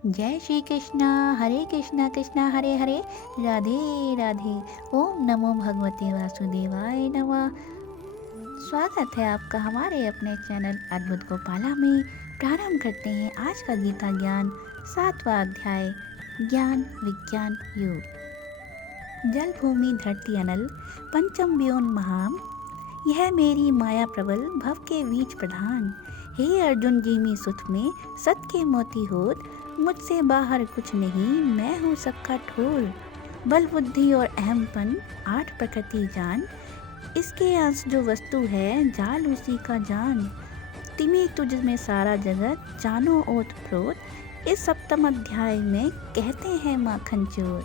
जय श्री कृष्णा। हरे कृष्णा कृष्णा हरे हरे, राधे राधे। ओम नमो भगवते वासुदेवाय नमः। स्वागत है आपका हमारे अपने चैनल अद्भुत गोपाला में। प्रारंभ करते हैं आज का गीता ज्ञान 7वां अध्याय, ज्ञान विज्ञान योग। जल भूमि धरती अनल, पंचम व्योम महाम, यह मेरी माया प्रबल भव के बीच प्रधान। हे अर्जुन जी में सुत में सत के मोती होत, मुझसे बाहर कुछ नहीं, मैं हूँ सबका ठोर। बल बुद्धि और अहमपन 8 प्रकृति जान, इसके अंश जो वस्तु है जाल उसी का जान। तिमी तुझ में सारा जगत जानो ओत प्रोत, इस सप्तम अध्याय में कहते हैं माखन चोर।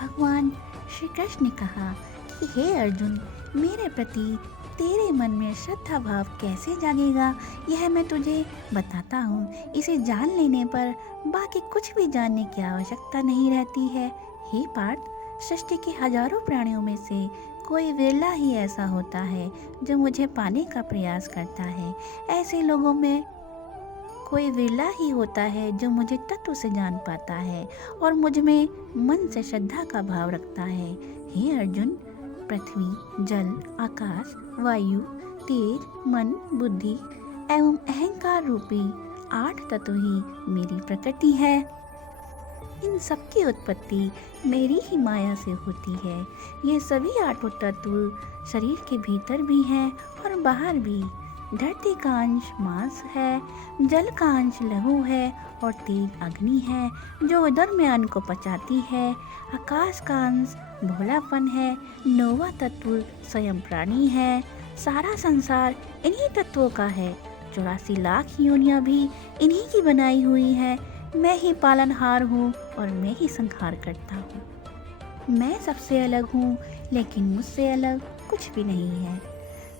भगवान श्री कृष्ण ने कहा कि हे अर्जुन, मेरे प्रति तेरे मन में श्रद्धा भाव कैसे जागेगा, यह मैं तुझे बताता हूँ। इसे जान लेने पर बाकी कुछ भी जानने की आवश्यकता नहीं रहती है। हे पार्थ, सृष्टि के हजारों प्राणियों में से कोई विरला ही ऐसा होता है जो मुझे पाने का प्रयास करता है। ऐसे लोगों में कोई विरला ही होता है जो मुझे तत्व से जान पाता है और मुझ में मन से श्रद्धा का भाव रखता है। हे अर्जुन, पृथ्वी, जल, आकाश, वायु, तेज, मन, बुद्धि एवं अहंकार रूपी 8 तत्व ही मेरी प्रकृति है। इन सबकी उत्पत्ति मेरी ही माया से होती है। ये सभी 8 तत्व शरीर के भीतर भी हैं और बाहर भी। धरती का अंश मांस है, जल का अंश लहू है और तेज अग्नि है जो उदर में अन्न को पचाती है। आकाश का अंश भोलापन है, नौवां तत्व स्वयं प्राणी है। सारा संसार इन्हीं तत्वों का है। 84 लाख योनियां भी इन्हीं की बनाई हुई है। मैं ही पालनहार हूँ और मैं ही संहार करता हूँ। मैं सबसे अलग हूँ, लेकिन मुझसे अलग कुछ भी नहीं है।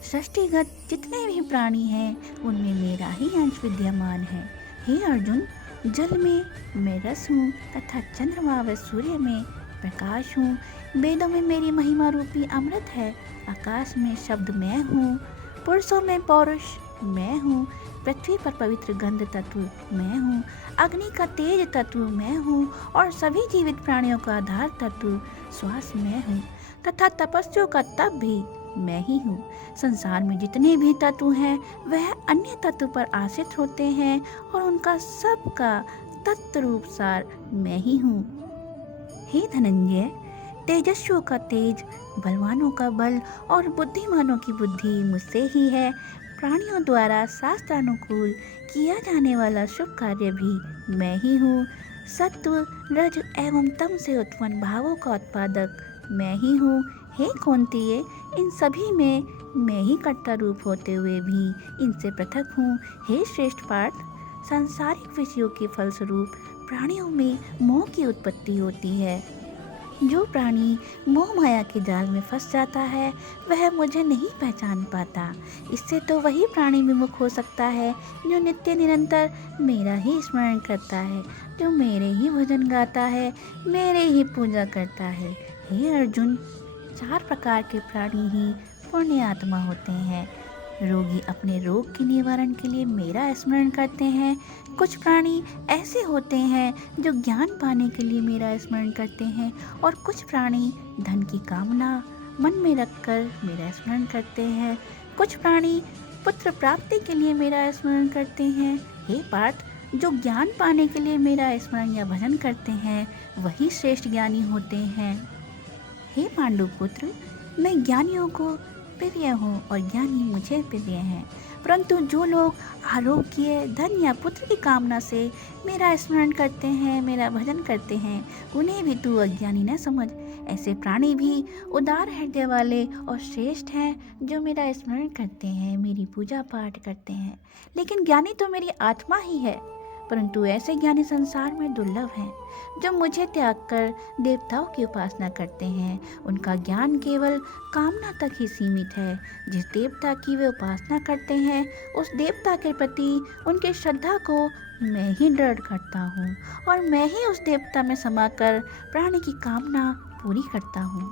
सृष्टिगत जितने भी प्राणी हैं उनमें मेरा ही अंश विद्यमान है। हे अर्जुन, जल में मैं रस हूँ तथा चंद्रमा व सूर्य में प्रकाश हूँ। वेदों में मेरी महिमा रूपी अमृत है। आकाश में शब्द मैं हूँ, पुरुषों में पौरुष मैं हूँ। पृथ्वी पर पवित्र गंध तत्व मैं हूँ, अग्नि का तेज तत्व मैं हूँ और सभी जीवित प्राणियों का आधार तत्व श्वास मैं हूँ तथा तपस्वियों का तप भी मैं ही हूँ। संसार में जितने भी तत्व हैं वह अन्य तत्व पर आश्रित होते हैं और उनका सबका तत्व रूप सार मैं ही हूँ। हे धनंजय, तेजस्वियों का तेज, बलवानों का बल और बुद्धिमानों की बुद्धि मुझसे ही है। प्राणियों द्वारा शास्त्रानुकूल किया जाने वाला शुभ कार्य भी मैं ही हूँ। सत्व, रज एवं तम से उत्पन्न भावों का उत्पादक मैं ही हूँ। हे कौन्तेय, इन सभी में मैं ही कर्ता रूप होते हुए भी इनसे पृथक हूँ। हे श्रेष्ठ पार्थ, सांसारिक विषयों के फलस्वरूप प्राणियों में मोह की उत्पत्ति होती है। जो प्राणी मोह माया के जाल में फंस जाता है वह मुझे नहीं पहचान पाता। इससे तो वही प्राणी विमुख हो सकता है जो नित्य निरंतर मेरा ही स्मरण करता है, जो मेरे ही भजन गाता है, मेरे ही पूजा करता है। हे अर्जुन, 4 प्रकार के प्राणी ही पुण्य आत्मा होते हैं। रोगी अपने रोग के निवारण के लिए मेरा स्मरण करते हैं। कुछ प्राणी ऐसे होते हैं जो ज्ञान पाने के लिए मेरा स्मरण करते हैं और कुछ प्राणी धन की कामना मन में रखकर मेरा स्मरण करते हैं। कुछ प्राणी पुत्र प्राप्ति के लिए मेरा स्मरण करते हैं। हे पार्थ, जो ज्ञान पाने के लिए मेरा स्मरण या भजन करते हैं वही श्रेष्ठ ज्ञानी होते हैं। हे पांडु पुत्र, मैं ज्ञानियों को प्रिय हूँ और ज्ञानी मुझे प्रिय हैं, परंतु जो लोग आरोग्य, धन या पुत्र की कामना से मेरा स्मरण करते हैं, मेरा भजन करते हैं, उन्हें भी तू अज्ञानी न समझ। ऐसे प्राणी भी उदार हृदय वाले और श्रेष्ठ हैं जो मेरा स्मरण करते हैं, मेरी पूजा पाठ करते हैं। लेकिन ज्ञानी तो मेरी आत्मा ही है, परंतु ऐसे ज्ञानी संसार में दुर्लभ हैं जो मुझे त्याग कर देवताओं की उपासना करते हैं। उनका ज्ञान केवल कामना तक ही सीमित है। जिस देवता की वे उपासना करते हैं उस देवता के प्रति उनकी श्रद्धा को मैं ही दृढ़ करता हूँ और मैं ही उस देवता में समाकर प्राणी की कामना पूरी करता हूँ।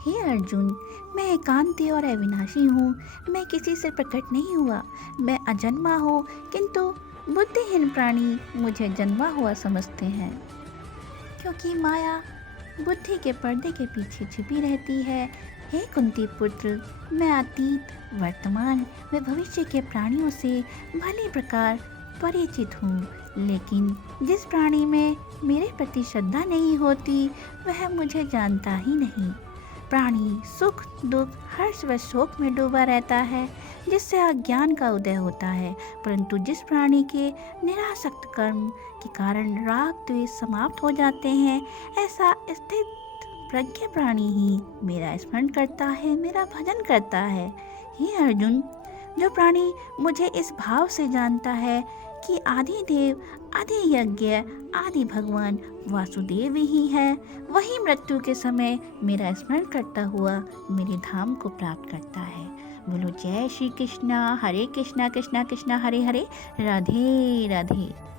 हे अर्जुन, मैं एकांती और अविनाशी हूँ। मैं किसी से प्रकट नहीं हुआ। मैं अजन्मा हूँ, किंतु बुद्धिहीन प्राणी मुझे जन्मा हुआ समझते हैं, क्योंकि माया बुद्धि के पर्दे के पीछे छिपी रहती है। हे कुंती पुत्र, मैं अतीत, वर्तमान व भविष्य के प्राणियों से भली प्रकार परिचित हूँ, लेकिन जिस प्राणी में मेरे प्रति श्रद्धा नहीं होती वह मुझे जानता ही नहीं। प्राणी सुख दुख हर्ष व शोक में डूबा रहता है, जिससे अज्ञान का उदय होता है। परंतु जिस प्राणी के निरासक्त कर्म के कारण राग द्वेष समाप्त हो जाते हैं, ऐसा स्थित प्रज्ञ प्राणी ही मेरा स्मरण करता है, मेरा भजन करता है। हे अर्जुन, जो प्राणी मुझे इस भाव से जानता है कि आदि देव, आदि यज्ञ, आदि भगवान वासुदेव ही है, वही मृत्यु के समय मेरा स्मरण करता हुआ मेरे धाम को प्राप्त करता है। बोलो जय श्री कृष्णा, हरे कृष्णा कृष्णा कृष्णा हरे हरे, राधे राधे।